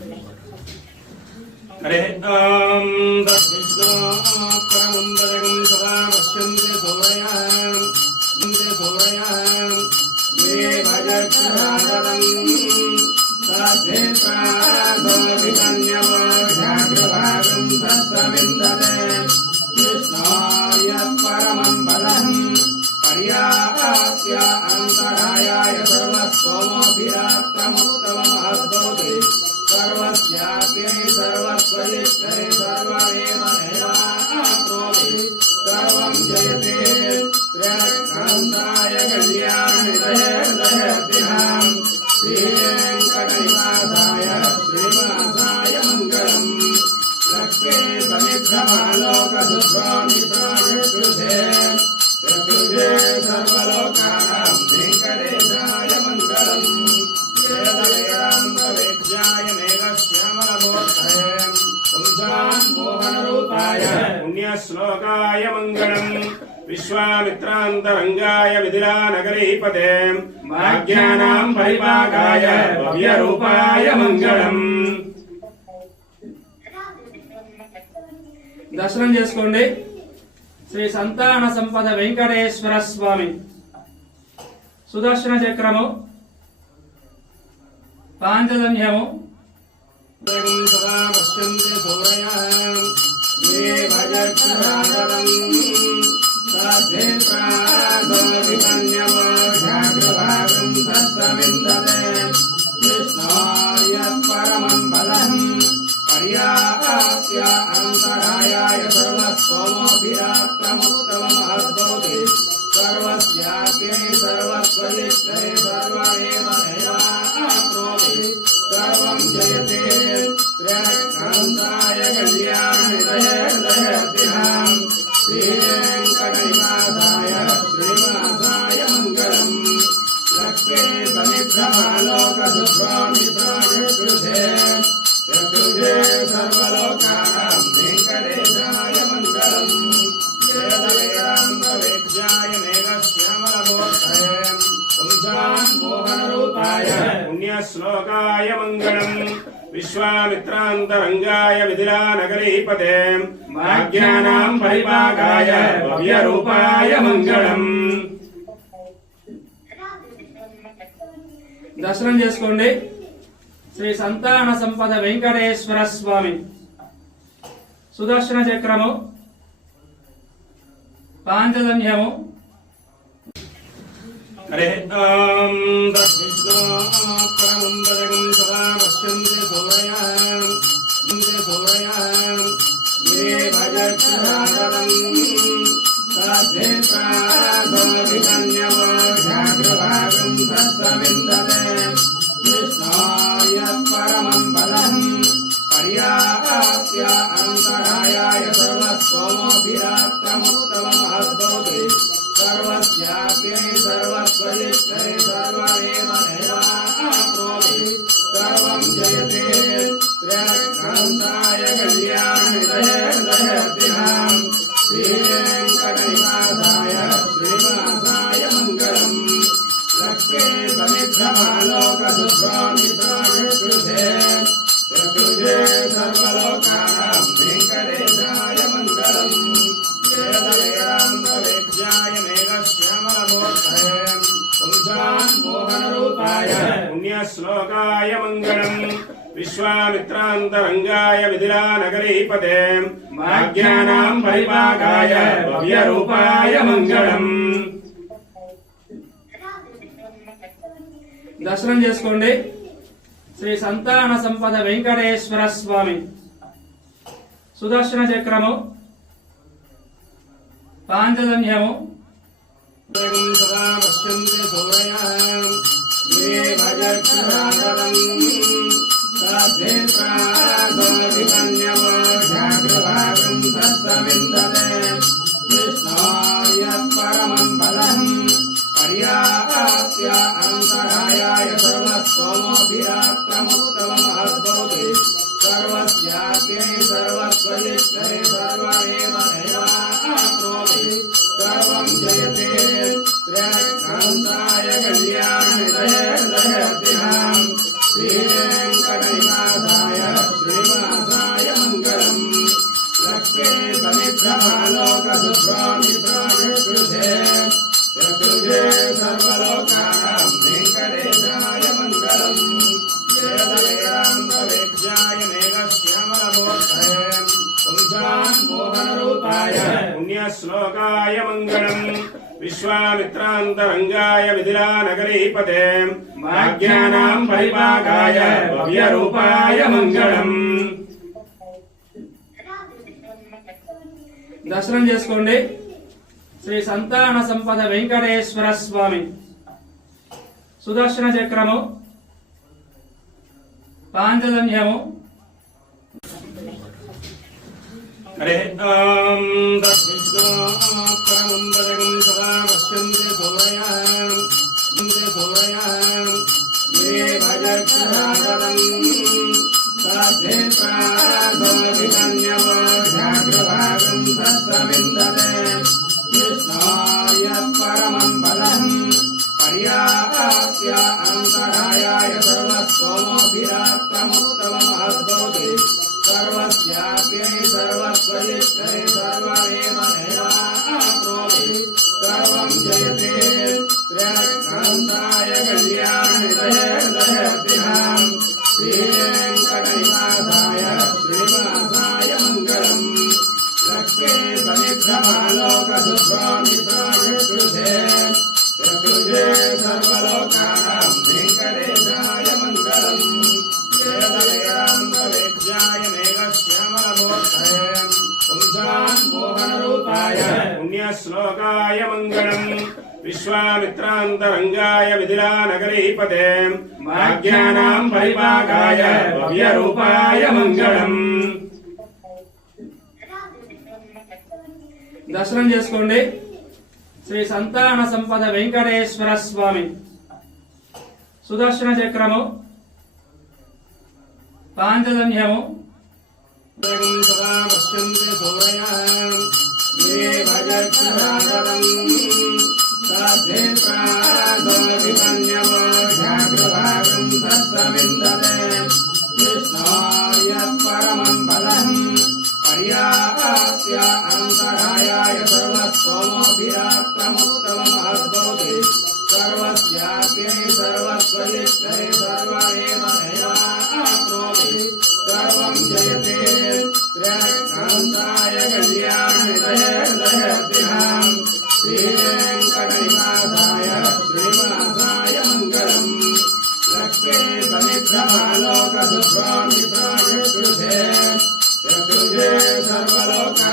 हरे परमं सदा पश्यन्ते सूरयः ये भजक्षराजतं तद्धेत्रासोऽभिमन्यवोऽध्याग्रभागं तत्सविन्दते कृष्णाय परमं पदं पर्याप्य अन्तरायाय सर्वस्तोमभिरात्रमुत्तममहद्भवति सर्वस्याप्यै सर्वस्वयिष्ठै सर्वमेव देवाप्नोति सर्वं जयते त्र्यक्रान्ताय कल्याणनिधयेर्दयद्विहां श्रीवेङ्कटनिवासाय श्रीनिवासाय मङ्गलम् लक्ष्मी समिद्धमालोकसुभ्रामित्रायुष्कृते चतुर्भे सर्वलोकानां वेङ्कटेशाय मङ्गलम् वेदवेदान्तवेद्याय मेघश्यामलमूर्तये पुंसां मोहनरूपाय पुण्यश्लोकाय मङ्गलम् विश्वामित्रान्तरङ्गाय मिथिलानगरीपते भाग्यानां परिपाकाय भव्यरूपाय मङ्गलम्। దర్శనం చేసుకోండి. శ్రీ సంతాన సంపద వెంకటేశ్వర స్వామి సుదర్శన చక్రము, పాంచజన్యము, సదా పశ్యంతే సూరయः ये भजक्षराजतं तद्धेत्रासोऽभिमन्यवोऽध्याग्रभागं तत्सविन्दते कृष्णाय परमं पदं पर्याप्य अन्तरायाय सर्वस्तोमभिरात्रमुत्तममहद्भवति सर्वस्याप्यै सर्वस्वयिष्ठै सर्वमेव देवाप्नोति सर्वं जयते त्र्यक्रान्ताय कल्याणनिधयेर्दयद्विहां श्रीवेङ्कटनिवासाय श्रीनिवासाय मङ्गलम् लक्ष्मी समिद्धमालोकसुभ्रामित्रायुष्कृते चतुर्भे सर्वलोकानां वेङ्कटेशाय मङ्गलम् वेदवेदान्तवेद्याय मेघश्यामलमूर्तये पुंसां मोहनरूपाय पुण्यश्लोकाय मङ्गलम् विश्वामित्रान्तरङ्गाय मिथिलानगरीपते भाग्यानां परिपाकाय भव्यरूपाय मङ्गलम्। దర్శనం చేసుకోండి. శ్రీ సంతాన సంపద వెంకటేశ్వర స్వామి సుదర్శన చక్రము, పాంచజన్యము, हरे परमं सदा पश्यन्ते सूरयः ये भजक्षराजतं तद्धेत्रासोऽभिमन्यवोऽध्याग्रभागं तत्सविन्दते कृष्णाय परमं पदं पर्याप्य अन्तरायाय सर्वस्तोमभिरात्रमुत्तममहद्भवति सर्वस्याप्यै सर्वस्वयिष्ठै सर्वमेव देवाप्नोति सर्वं जयते वेद्याय मेघश्यामलमूर्तये पुंसाम् मोहनरूपाय पुण्यश्लोकाय मङ्गलम् विश्वामित्रान्तरङ्गाय मिथिलानगरीपते भाग्यानाम् परिपाकाय भव्यरूपाय मङ्गलम् దర్శనం చేసుకోండి. శ్రీ సంతాన సంపద వెంకటేశ్వర స్వామి సుదర్శన చక్రము, పాంచజన్యము. हरे तद्विष्णोपरमं सदा पश्यन्ति सूरयः ये भजक्षराजरम् तद्धेत्रासोऽधिकन्यवोऽध्याग्रभागं तत्सविन्दते विष्णोर्य परमं पदम् पर्याप्य अनन्तरायाय सर्वस्तोमोऽभिरात्रमुत्तममहद्भवति सर्वस्याप्यै सर्वस्वयिष्ठै सर्वमेवमेवाप्नोति सर्वं जयते त्र्यक्रान्ताय कल्याणनिधयेर्दयतिहां श्रीवेङ्कटनिवासाय श्रीनिवासाय मङ्गलम् लक्ष्मी समिद्धमालोकसुस्वामित्राय कृते चतुर्थे सर्वलोकानां वेङ्कटेशाय मङ्गलम् वेदान्तवेद्याय मेघश्यामलमूर्तये पुंसाम् मोहनरूपाय पुण्यश्लोकाय मङ्गलम् विश्वामित्रान्तरङ्गाय मिथिलानगरीपते भाग्यानाम् परिपाकाय भव्यरूपाय मङ्गलम् దర్శనం చేసుకోండి. శ్రీ సంతాన సంపద వెంకటేశ్వర స్వామి సుదర్శన చక్రము, పాంచజన్యము. सदा पश्यन्ति सूरयः ये भजक्षराजरम् तद्धेत्रासोऽधिकन्यवोऽध्याग्रभागं तत्सविन्दते विष्णोर्य परमं पदम् पर्याप्य अनन्तरायाय सर्वस्तोमोऽभिरात्रमुत्तममहद्भवति सर्वस्याप्यै सर्वस्वयिष्ठै सर्वमेवमेवाप्नोति सर्वं जयते त्र्यक्रान्ताय कल्याणनिधयेर्दयतिहां श्रीवेङ्कटनिवासाय श्रीनिवासाय मङ्गलम् लक्ष्मी समिद्धमालोकसुस्वामित्राय कृते चतुर्थे सर्वलोका